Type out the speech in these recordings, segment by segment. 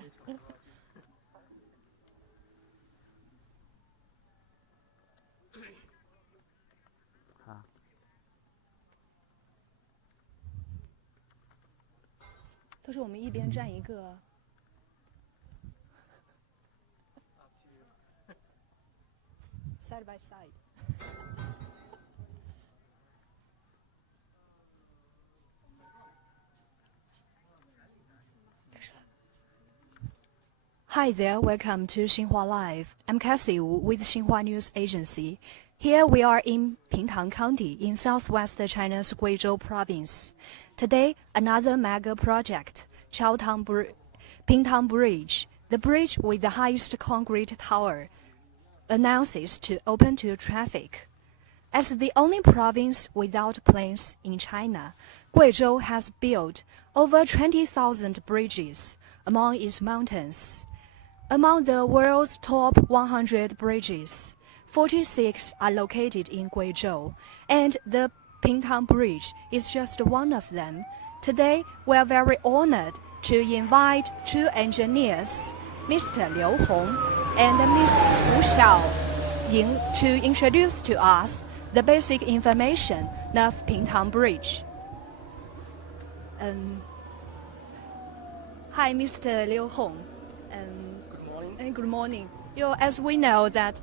是。都是我们一边站一个。Side by side. Hi there, welcome to Xinhua Live. I'm Cassie Wu with Xinhua News Agency. Here we are in Pingtang County in southwest China's Guizhou province. Today, another mega project, Pingtang Bridge, the bridge with the highest concrete tower, announces to open to traffic. As the only province without plains in China, Guizhou has built over 20,000 bridges among its mountains. Among the world's top 100 bridges, 46 are located in Guizhou, and the Pingtang Bridge is just one of them. Today, we are very honored to invite two engineers, Mr. Liu Hong and Ms. Wu Xiaoying, to introduce to us the basic information of Pingtang Bridge. Hi, Mr. Liu Hong. Good morning. As we know that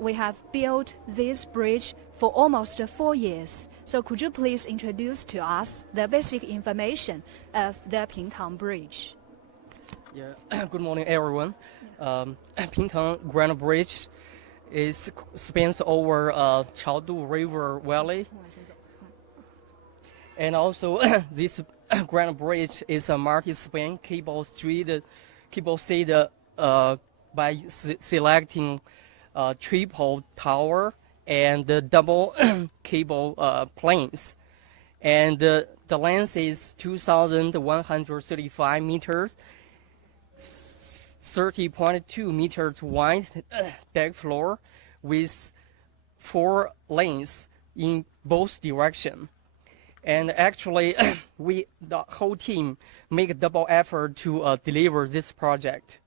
we have built this bridge for almost 4 years. So could you please introduce to us the basic information of the Pingtang Bridge? Yeah. Good morning, everyone. Pingtang Grand Bridge spans over Chaodu River Valley, and also this Grand Bridge is a multi-span cable-stayed by selecting triple tower and double cable planes, and the length is 2,135 meters, 30.2 meters wide deck floor with 4 lanes in both directions. And actually, the whole team make a double effort to deliver this project.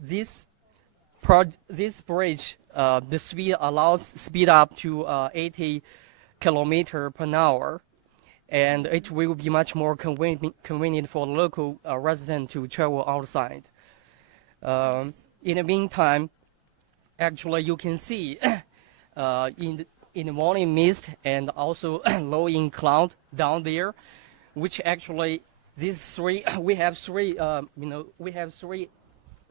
This bridge, the speed allows speed up to 80 kilometers per hour, and it will be much more convenient for local residents to travel outside. In the meantime, actually, you can see in the morning mist and also low-in cloud down there, which actually we have three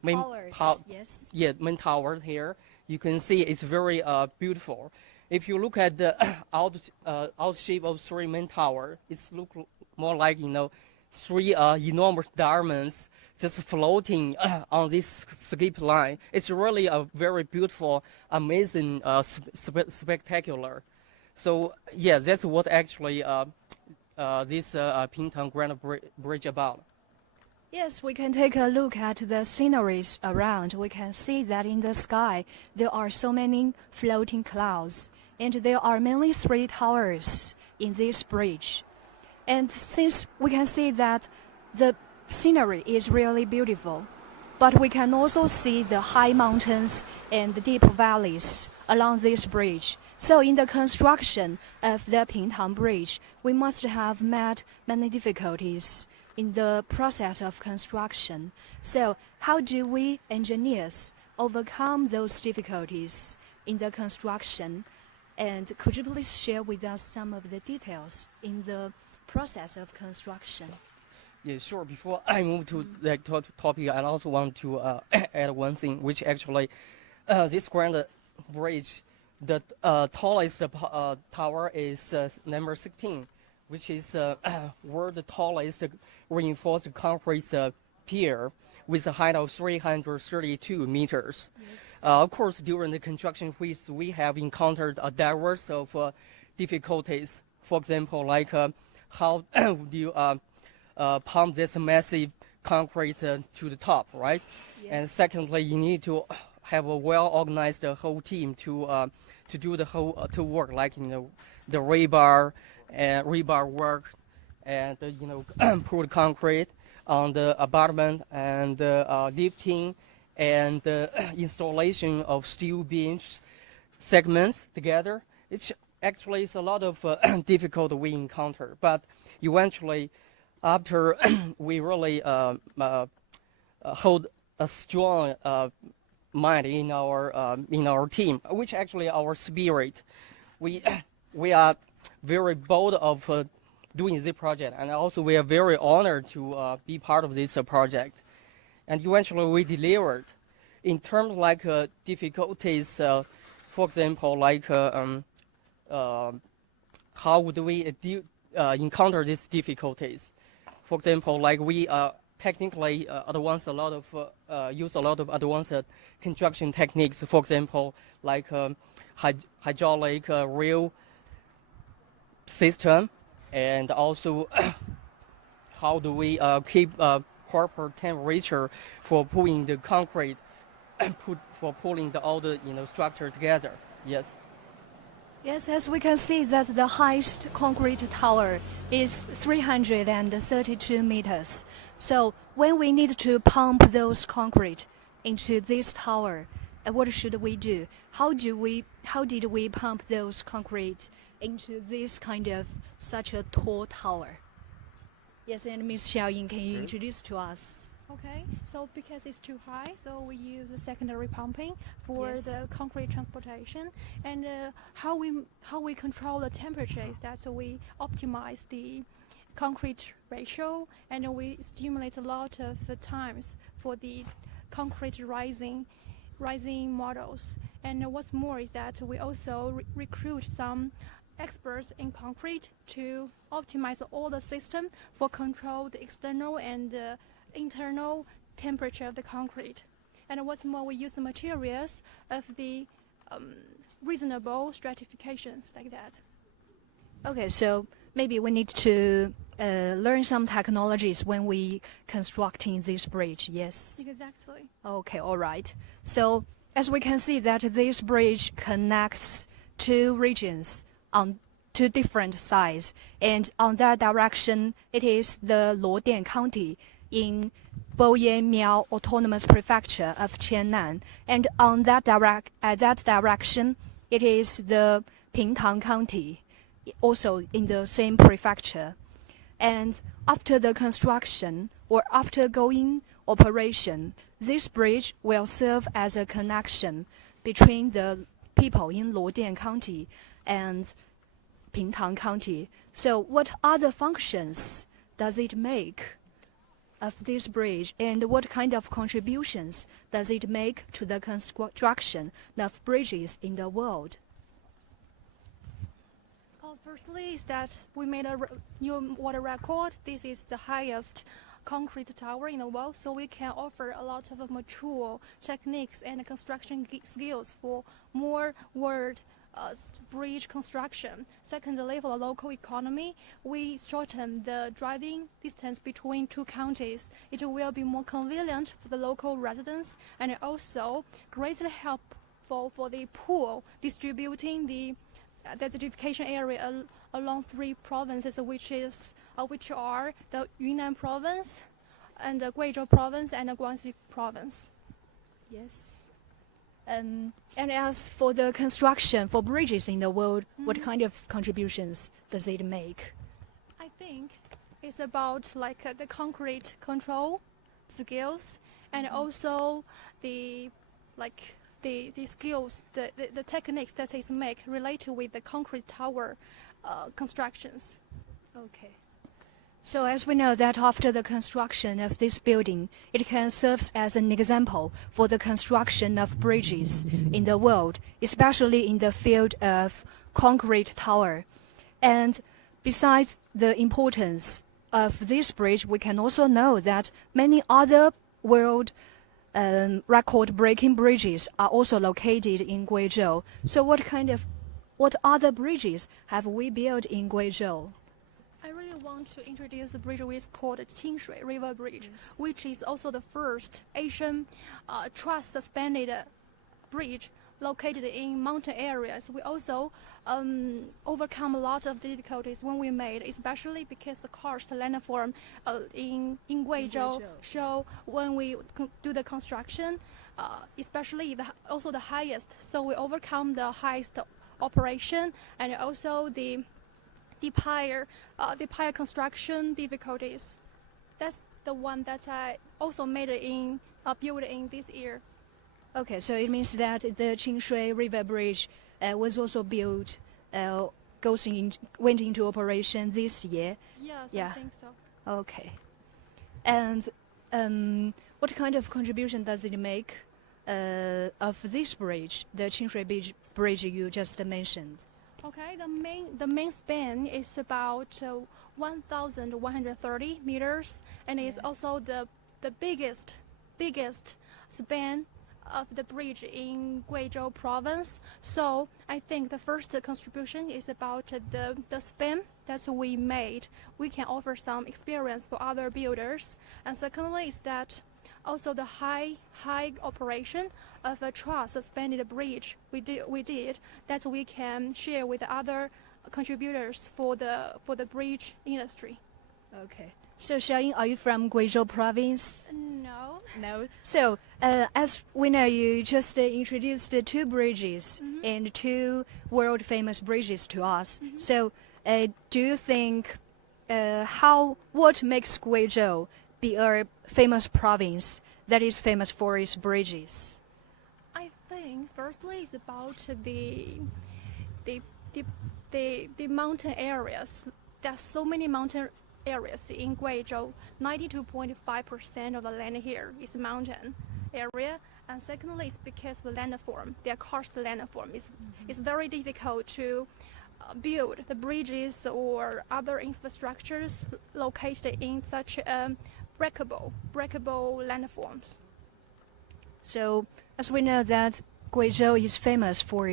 main towers. main towers here. You can see it's very beautiful. If you look at the out shape of 3 main towers, it's look more like 3 enormous diamonds just floating on this skip line. It's really a very beautiful, amazing, spectacular. So yeah, that's what actually this Pingtang Grand Bridge about. Yes, we can take a look at the sceneries around. We can see that in the sky there are so many floating clouds, and there are mainly 3 towers in this bridge. And since we can see that the scenery is really beautiful, but we can also see the high mountains and the deep valleys along this bridge. So in the construction of the Pingtang Bridge, we must have met many difficulties in the process of construction. So how do we engineers overcome those difficulties in the construction? And could you please share with us some of the details in the process of construction? Yeah, sure. Before I move to that topic, I also want to add one thing, which actually this Grand Bridge, the tallest tower is number 16, which is world tallest reinforced concrete pier with a height of 332 meters. Yes. Of course, during the construction phase, we have encountered a diverse of difficulties. For example, like how do you pump this massive concrete to the top, right? Yes. And secondly, you need to have a well-organized whole team to do the whole to work, like the rebar work, and poured concrete on the abutment and lifting and installation of steel beams segments together. It's actually a lot of difficult we encounter, but eventually, after we really hold a strong mind in our team, which actually our spirit, we are very bold of doing this project, and also we are very honored to be part of this project. And eventually we delivered. In terms like difficulties, for example, like how would we encounter these difficulties? For example, like we technically use a lot of advanced construction techniques. For example, like hydraulic rail system, and also how do we keep proper temperature for pulling the concrete, for pulling all the structure together. Yes. Yes, as we can see that the highest concrete tower is 332 meters. So when we need to pump those concrete into this tower, what should we do? How did we pump those concrete into this kind of such a tall tower? Yes, and Ms. Xiaoying, can you introduce to us? Okay, so because it's too high, so we use the secondary pumping for the concrete transportation. And how we control the temperature is that we optimize the concrete ratio, and we stimulate a lot of times for the concrete rising models. And what's more is that we also recruit some experts in concrete to optimize all the system for control the external and internal temperature of the concrete. And what's more, we use the materials of the reasonable stratifications like that. Okay, so maybe we need to learn some technologies when we constructing this bridge. Yes. Exactly. Okay, all right. So as we can see that this bridge connects two regions on two different sides, and on that direction it is the Luodian County in Boyan-Miao Autonomous Prefecture of Qiannan, and on that direction it is the Pingtang County, also in the same prefecture. And after the construction or after going operation, this bridge will serve as a connection between the people in Luodian County and Pingtang County. So what other functions does it make of this bridge, and what kind of contributions does it make to the construction of bridges in the world? Firstly is that we made a new water record. This is the highest concrete tower in the world, so we can offer a lot of mature techniques and construction skills for more world bridge construction. Secondly, for the local economy, we shorten the driving distance between two counties. It will be more convenient for the local residents, and also greatly helpful for the pool distributing the desertification area along three provinces, which are the Yunnan province, and the Guizhou province, and the Guangxi province. Yes. And as for the construction for bridges in the world, what kind of contributions does it make? I think it's about like the concrete control skills, and also the skills, the techniques that is make related with the concrete tower constructions. Okay. So as we know that after the construction of this building, it can serve as an example for the construction of bridges in the world, especially in the field of concrete tower. And besides the importance of this bridge, we can also know that many other world record-breaking bridges are also located in Guizhou. So what other bridges have we built in Guizhou? I really want to introduce a bridge which is called Qingshui River Bridge, which is also the first Asian truss suspended bridge located in mountain areas, we also overcome a lot of difficulties when we made, especially because the karst landform in Guizhou. So when we do the construction, especially also the highest, so we overcome the highest operation and also the pier construction difficulties. That's the one that I also made in built in this year. Okay, so it means that the Qingshui River Bridge was also built, went into operation this year. Yes, Yeah. I think so. Okay. And what kind of contribution does it make of this bridge, the Qingshui Bridge you just mentioned? Okay, the main span is about 1,130 meters, and is also the biggest span of the bridge in Guizhou province. So I think the first contribution is about the span that we made. We can offer some experience for other builders. And secondly is that also the high operation of a truss suspended bridge we did that we can share with other contributors for the bridge industry. Okay. So Xiaoying, are you from Guizhou province? No. No. So, as we know, you just introduced the two bridges and two world-famous bridges to us. So, do you think what makes Guizhou be a famous province that is famous for its bridges? I think firstly it's about the mountain areas. There's so many mountain areas in Guizhou. 92.5% of the land here is mountain area. And secondly, it's because the landform, their karst landform, is very difficult to build the bridges or other infrastructures located in such breakable landforms. So, as we know that Guizhou is famous for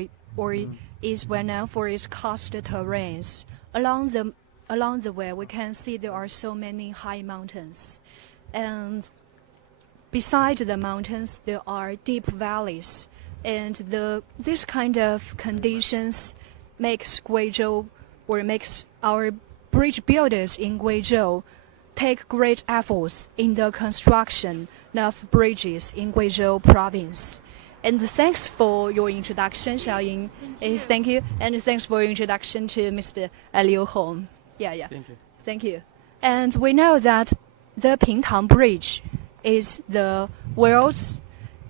is well known for its karst terrains. Along the way, we can see there are so many high mountains, and beside the mountains, there are deep valleys, and this kind of conditions makes our bridge builders in Guizhou take great efforts in the construction of bridges in Guizhou province. And thanks for your introduction, Xiaoying. Thank you. And thanks for your introduction to Mr. Liu Hong. Yeah. Thank you. Thank you. And we know that the Pingtang Bridge is the world's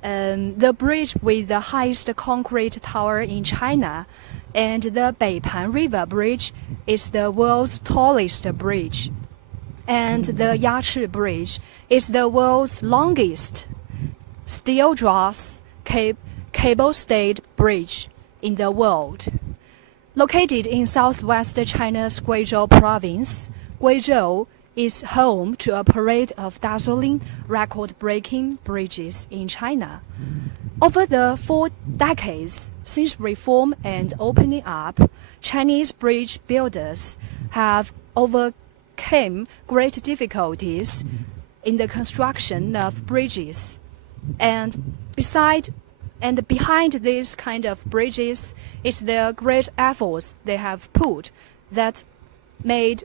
the bridge with the highest concrete tower in China, and the Beipan River Bridge is the world's tallest bridge, and the Yachi Bridge is the world's longest steel truss cable-stayed bridge in the world. Located in southwest China's Guizhou province, Guizhou is home to a parade of dazzling, record-breaking bridges in China. Over the 4 decades since reform and opening up, Chinese bridge builders have overcome great difficulties in the construction of bridges. And behind these kind of bridges is the great efforts they have put that made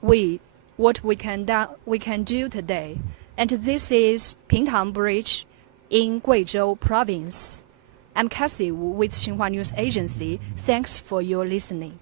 what we can do today. And this is Pingtang Bridge in Guizhou province. I'm Cassie Wu with Xinhua News Agency. Thanks for your listening.